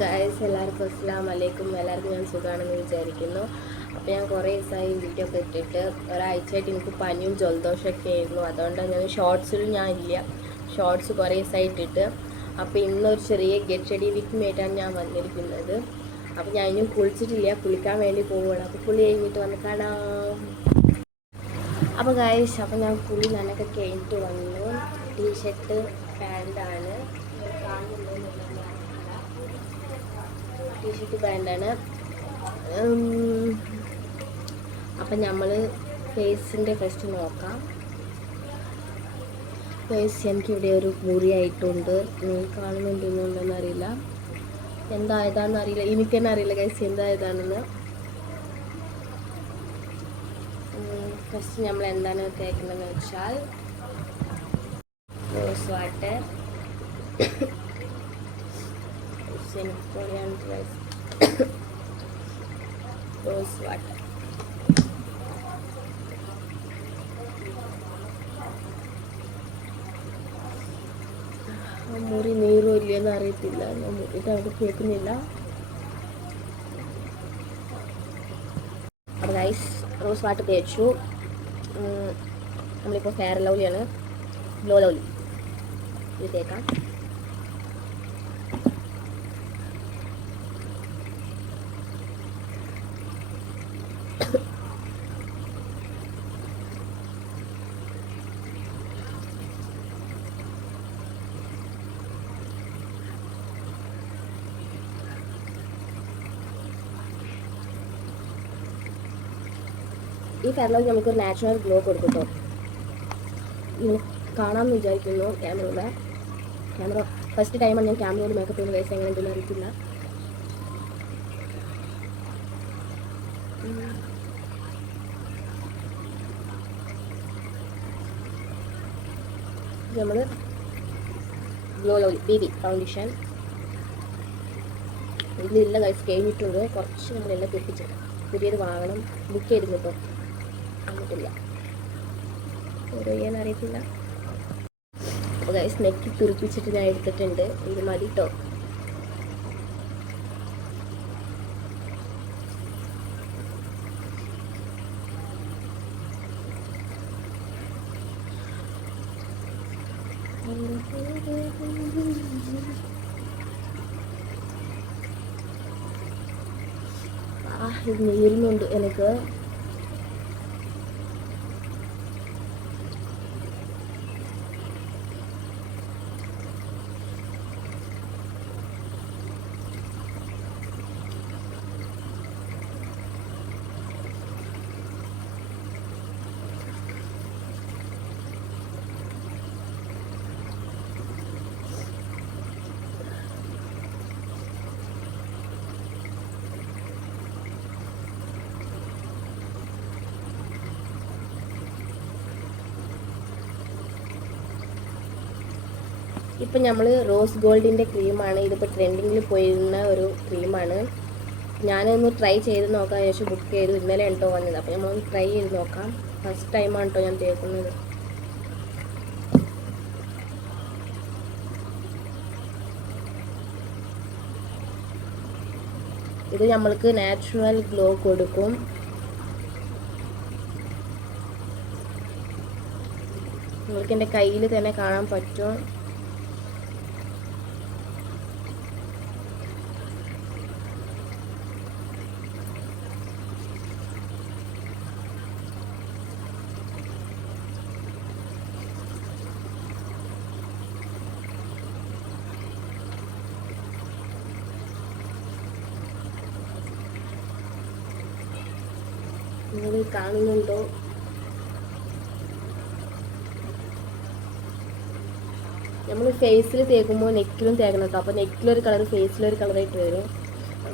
Guys, എല്ലാവർക്കും അസ്സലാമു അലൈക്കും. എല്ലാവർക്കും ഞാൻ സുഖമാണെന്ന് വിചാരിക്കുന്നു. അപ്പോൾ ഞാൻ കുറേ ദിവസമായി വീഡിയോ ഒക്കെ ഇട്ടിട്ട് ഒരാഴ്ചയായിട്ട് എനിക്ക് പനിയും ജലദോഷമൊക്കെ ആയിരുന്നു. അതുകൊണ്ട് ഞാൻ ഷോർട്സിലും ഷോർട്സ് കുറേ ദിവസമായി ഇട്ടിട്ട്. അപ്പോൾ ഇന്നൊരു ചെറിയ ഗെറ്റ് റെഡി വിത്ത് മീറ്റാണ് ഞാൻ വന്നിരിക്കുന്നത്. അപ്പോൾ ഞാൻ ഇനിയും കുളിച്ചിട്ടില്ല, കുളിക്കാൻ വേണ്ടി പോവുകയാണ്. അപ്പോൾ കുളി കഴിഞ്ഞിട്ട് വന്ന് കാണാം. അപ്പോൾ ഗൈസ്, അപ്പോൾ ഞാൻ കുളി നനയൊക്കെ കഴിഞ്ഞിട്ട് വന്നു. ടീഷർട്ട് പാൻറ്റാണ് ടീഷർട്ട് പാൻറ്റാണ്. അപ്പം നമ്മൾ ഫേസിൻ്റെ ഫസ്റ്റ് നോക്കാം. ഫേസ് എനിക്കിവിടെ ഒരു മുറിയായിട്ടുണ്ട്. കാണുന്നുണ്ടെന്നുണ്ടെന്ന് അറിയില്ല, എന്തായതാണെന്ന് അറിയില്ല, എനിക്ക് തന്നെ അറിയില്ല ഗൈസ് എന്തായതാണെന്ന്. ഫസ്റ്റ് നമ്മൾ എന്താണ് തേക്കുന്നതെന്ന് വെച്ചാൽ റോസ് വാട്ടർ, റോസ് വാട്ടർ. മുറി നീറോ ഇല്ലയെന്ന് അറിയത്തില്ല, ഞാൻ മുറിയിട്ട് അവിടെ കേൾക്കുന്നില്ല. അപ്പോൾ ഗൈസ്, റോസ് വാട്ടർ തേച്ചു. നമ്മളിപ്പോൾ ഫെയർ ലവ്ലിയാണ്, ഗ്ലോ ലവ്ലി ഇത് തേക്കാം. ഈ ഫെയർ ലവ്ലി നമുക്കൊരു നാച്ചുറൽ ഗ്ലോ കൊടുക്കും കേട്ടോ. നിങ്ങൾ കാണാമെന്ന് വിചാരിക്കുന്നു. ക്യാമറ ഫസ്റ്റ് ടൈമാണ് ഞാൻ ക്യാമറയോട് മേക്കപ്പ് ചെയ്യുന്ന വയസ്സ് എങ്ങനെ എന്തെങ്കിലും അറിയത്തില്ല. നമ്മൾ ഗ്ലോ ലവ്ലി ബേബി ഫൗണ്ടേഷൻ ഇതിലില്ല ഗൈസ്, കഴിഞ്ഞിട്ടുണ്ട്. കുറച്ച് നമ്മളെല്ലാം തെറ്റിച്ചത്, പുതിയത് വാങ്ങണം, ബുക്ക് ചെയ്തിരുന്നു കേട്ടോ, വന്നിട്ടില്ല, ഓരോ ചെയ്യാൻ അറിയത്തില്ല. അപ്പോൾ ഗൈസ്, നെക്കി തുറിപ്പിച്ചിട്ട് ഞാൻ എടുത്തിട്ടുണ്ട്. ഇത് മതി കേട്ടോ. ഇത് നീരുന്നുണ്ട് എനിക്ക്. ഇപ്പം നമ്മൾ റോസ് ഗോൾഡിൻ്റെ ക്രീമാണ്. ഇതിപ്പോൾ ട്രെൻഡിങ്ങിൽ പോയിരുന്ന ഒരു ക്രീമാണ്. ഞാനൊന്ന് ട്രൈ ചെയ്ത് നോക്കാം ശേഷം ബുക്ക് ചെയ്തു. ഇന്നലെ ഉണ്ടോ വന്നത്, അപ്പോൾ നമ്മളൊന്ന് ട്രൈ ചെയ്ത് നോക്കാം. ഫസ്റ്റ് ടൈമാണ് കേട്ടോ ഞാൻ തേക്കുന്നത്. ഇത് നമ്മൾക്ക് നാച്ചുറൽ ഗ്ലോ കൊടുക്കും. നിങ്ങൾക്ക് എൻ്റെ കയ്യിൽ തന്നെ കാണാൻ പറ്റും. നിങ്ങൾ കാണുന്നുണ്ടോ? നമ്മൾ ഫേസിൽ തേക്കുമ്പോൾ നെക്കിലും തേക്കണം കേട്ടോ. അപ്പോൾ നെക്കിലൊരു കളർ ഫേസിലൊരു കളറായിട്ട് വരും.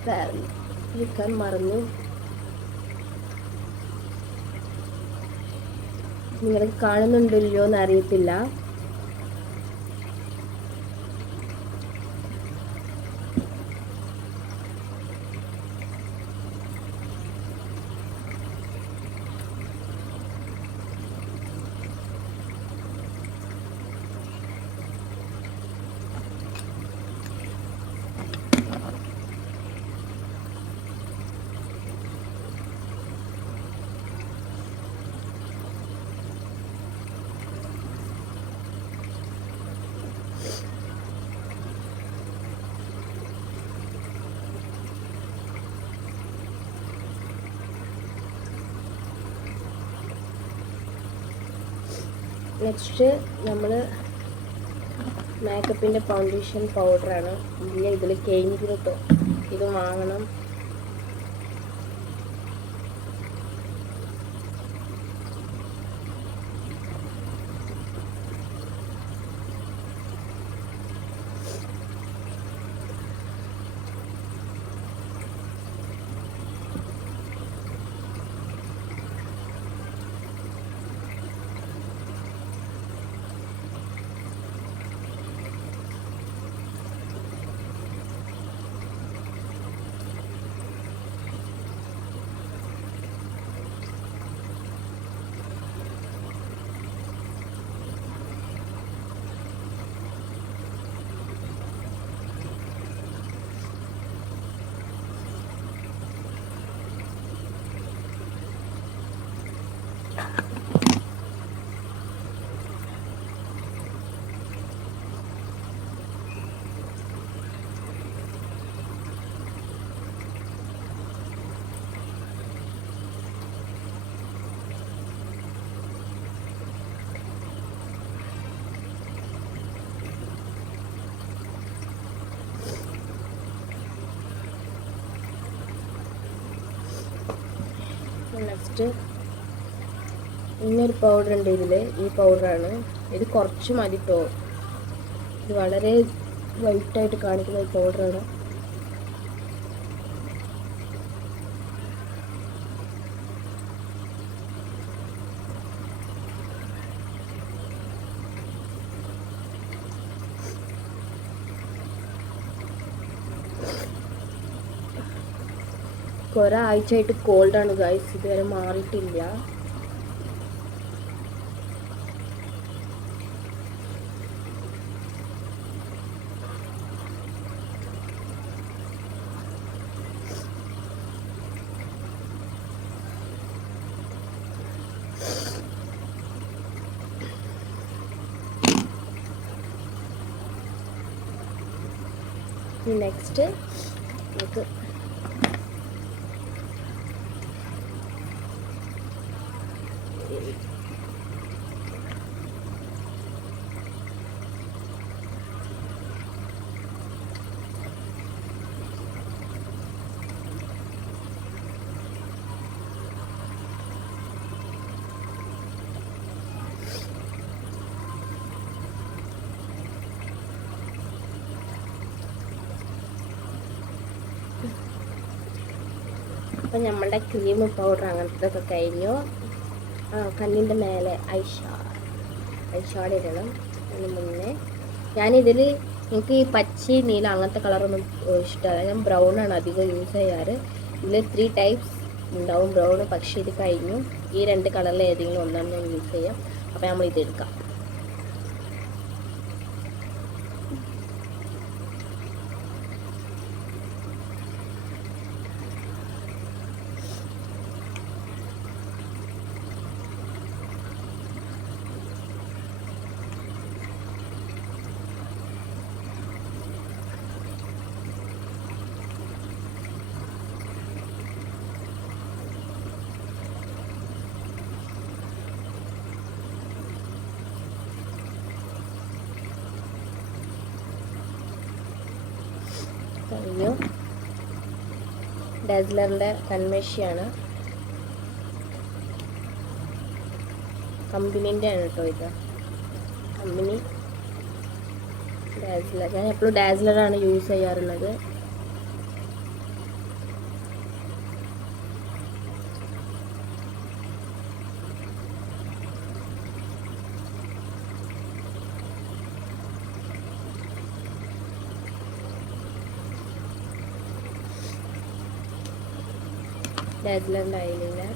തേക്കാൻ മറന്നു. നിങ്ങൾക്ക് കാണുന്നുണ്ടല്ലോ എന്ന് അറിയത്തില്ല. നെക്സ്റ്റ് നമ്മൾ മേക്കപ്പിൻ്റെ ഫൗണ്ടേഷൻ പൗഡറാണ്. ഇല്ല ഇതിൽ കഴിഞ്ഞിട്ട് കേട്ടോ, ഇത് വാങ്ങണം. നെക്സ്റ്റ് ഇന്നൊരു പൗഡർ ഉണ്ട് ഇതിൽ. ഈ പൗഡറാണ്. ഇത് കുറച്ച് മതി കേട്ടോ. ഇത് വളരെ വൈറ്റായിട്ട് കാണിക്കുന്ന ഒരു പൗഡറാണ്. ഒരാഴ്ചയായിട്ട് കോൾഡാണ് ഗൈസ്, ഇതുവരെ മാറിയിട്ടില്ല. നെക്സ്റ്റ് നമുക്ക് അപ്പം നമ്മളുടെ ക്രീം പൗഡർ അങ്ങനത്തതൊക്കെ കഴിഞ്ഞു. കണ്ണിൻ്റെ മേലെ ഐഷാഡ് ഇടണം. അതിന് മുന്നേ ഞാനിതിൽ എനിക്ക് ഈ പച്ച നീല അങ്ങനത്തെ കളറൊന്നും ഇഷ്ടമല്ല. ഞാൻ ബ്രൗണാണ് അധികം യൂസ് ചെയ്യാറ്. ഇതിൽ 3 ടൈപ്സ് ഉണ്ടാവും ബ്രൗൺ. പക്ഷേ ഇത് കഴിഞ്ഞു. ഈ 2 കളറിൽ ഏതെങ്കിലും ഒന്നാണ് ഞാൻ യൂസ് ചെയ്യാം. അപ്പോൾ നമ്മൾ ഇതെടുക്കാം. കഴിഞ്ഞു. ഡാസ്ലറിൻ്റെ കൺമേഷിയാണ്. കമ്പനീൻ്റെ ആണ് കേട്ടോ ഇത്. Company dazzler. ഞാൻ എപ്പോഴും ഡാസ്ലറാണ് യൂസ് ചെയ്യാറുള്ളത്. ഡാസ്ലറിൻ്റെ ഐലൈനർ.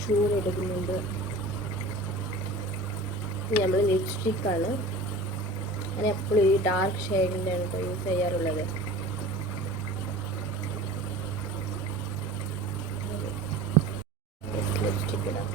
ഷൂ എടുക്കുന്നുണ്ട്. നമ്മൾ ലിപ്സ്റ്റിക്കാണ്. ഞാൻ എപ്പോഴും ഈ ഡാർക്ക് ഷെയ്ഡിൻ്റെ ആണ് കേട്ടോ യൂസ് ചെയ്യാറുള്ളത്. ലിപ്സ്റ്റിക്ക് ഇടാം.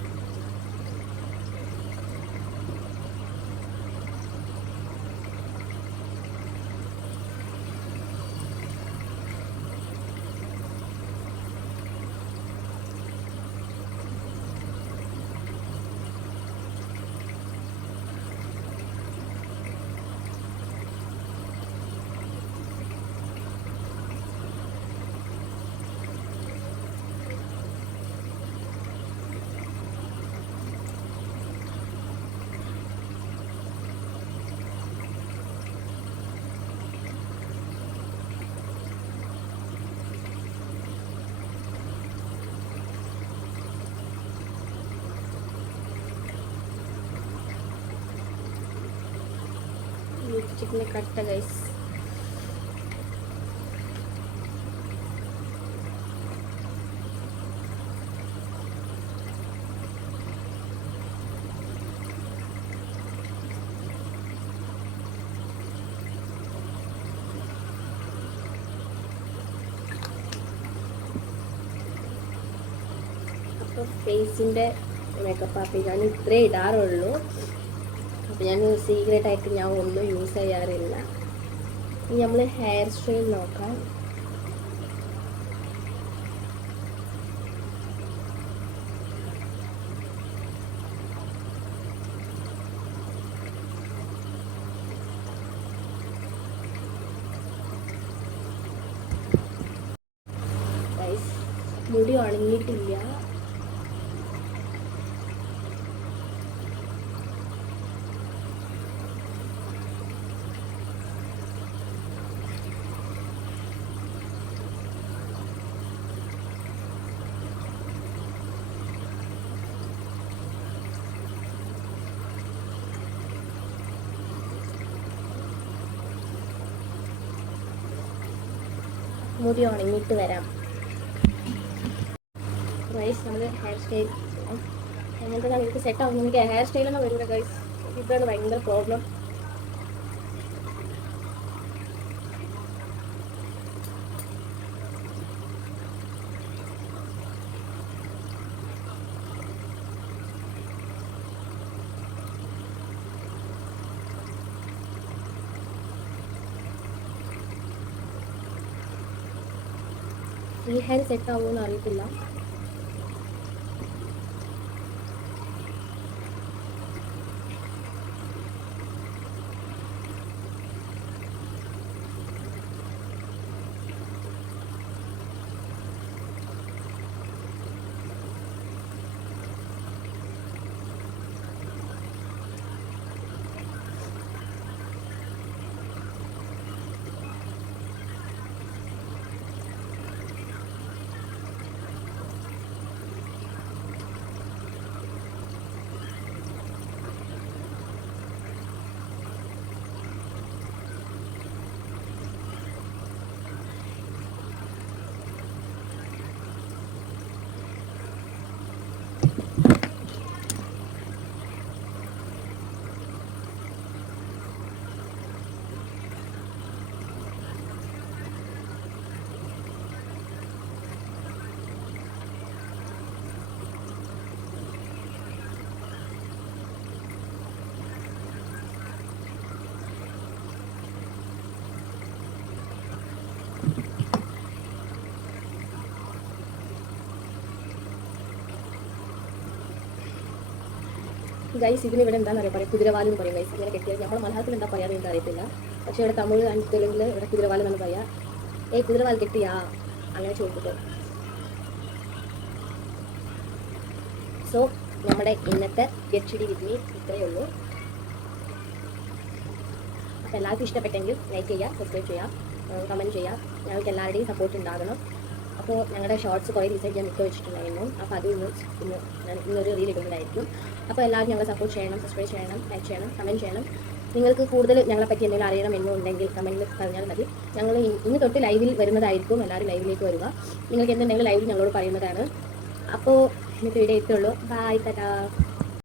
ലിപ്സ്റ്റിക്കിന് കട്ട ഗൈസ്. അപ്പോൾ ഫേസിൻ്റെ മേക്കപ്പ് ആക്കി ഞാൻ ഇത്രേ ഇടാറുള്ളൂ. അപ്പോൾ ഞാൻ സീക്രട്ടായിട്ട് ഞാൻ ഒന്നും യൂസ് ചെയ്യാറില്ല. ഇനി നമ്മൾ ഹെയർ സ്റ്റൈൽ നോക്കാം. മുടി ഉണങ്ങിയിട്ടില്ല. മുടി ഉണങ്ങിയിട്ട് വരാം. ഗൈസ് നമ്മൾ ഹെയർ സ്റ്റൈൽ എങ്ങനത്തെ നിങ്ങൾക്ക് സെറ്റ് ആവും. നിങ്ങൾക്ക് ഹെയർ സ്റ്റൈലൊന്നും വരില്ല ഗൈസ്. ഇതാണ് ഭയങ്കര പ്രോബ്ലം. ഈ ഹെയർ സെറ്റ് ആവുമെന്ന് അറിയത്തില്ല. ഗൈസ് ഇതിനിവിടെ എന്താണെന്ന് പറയുക, കുതിരവാലെന്ന് പറയും ഗൈസ്. ഇങ്ങനെ കെട്ടിയത് നമ്മൾ മലയാളത്തിൽ എന്താ പറയാതെ എനിക്ക് അറിയത്തില്ല. പക്ഷേ ഇവിടെ തമിഴ് തെലുങ്കിൽ ഇവിടെ കുതിരവാലെന്നാണ് പറയാം. കുതിരവാൽ കെട്ടിയാ അങ്ങനെ ചോദിച്ചിട്ട്. സോ നമ്മുടെ ഇന്നത്തെ ഗെറ്റ് റെഡി വിത്ത് മീ ഇത്രയേ ഉള്ളൂ. അപ്പോൾ എല്ലാവർക്കും ഇഷ്ടപ്പെട്ടെങ്കിൽ ലൈക്ക് ചെയ്യുക, സബ്സ്ക്രൈബ് ചെയ്യുക, കമൻറ്റ് ചെയ്യുക. ഞങ്ങൾക്ക് എല്ലാവരുടെയും സപ്പോർട്ട് ഉണ്ടാകണം. അപ്പോൾ ഞങ്ങളുടെ ഷോർട്സ് കുറേ ദിവസമായിട്ട് ഞാൻ മിക്ക വെച്ചിട്ടുണ്ടായിരുന്നു. അപ്പോൾ അത് ഇന്നൊരു റീൽ ഇടുന്നതായിരിക്കും. അപ്പോൾ എല്ലാവരും ഞങ്ങളെ സപ്പോർട്ട് ചെയ്യണം, സബ്സ്ക്രൈബ് ചെയ്യണം, ലൈക്ക് ചെയ്യണം, കമൻറ്റ് ചെയ്യണം. നിങ്ങൾക്ക് കൂടുതൽ ഞങ്ങളെപ്പറ്റി എന്തെങ്കിലും അറിയണം എന്നുണ്ടെങ്കിൽ കമൻറ്റിൽ പറഞ്ഞാൽ മതി. ഞങ്ങൾ ഇന്ന് തൊട്ട് ലൈവിൽ വരുന്നതായിരിക്കും. എല്ലാവരും ലൈവിലേക്ക് വരിക. നിങ്ങൾക്ക് എന്തുണ്ടെങ്കിലും ലൈവിൽ ഞങ്ങളോട് പറയുന്നതാണ്. അപ്പോൾ ഇന്നത്തെ വീഡിയോ എത്തുള്ളൂ. ബായ്, ടാറ്റാ.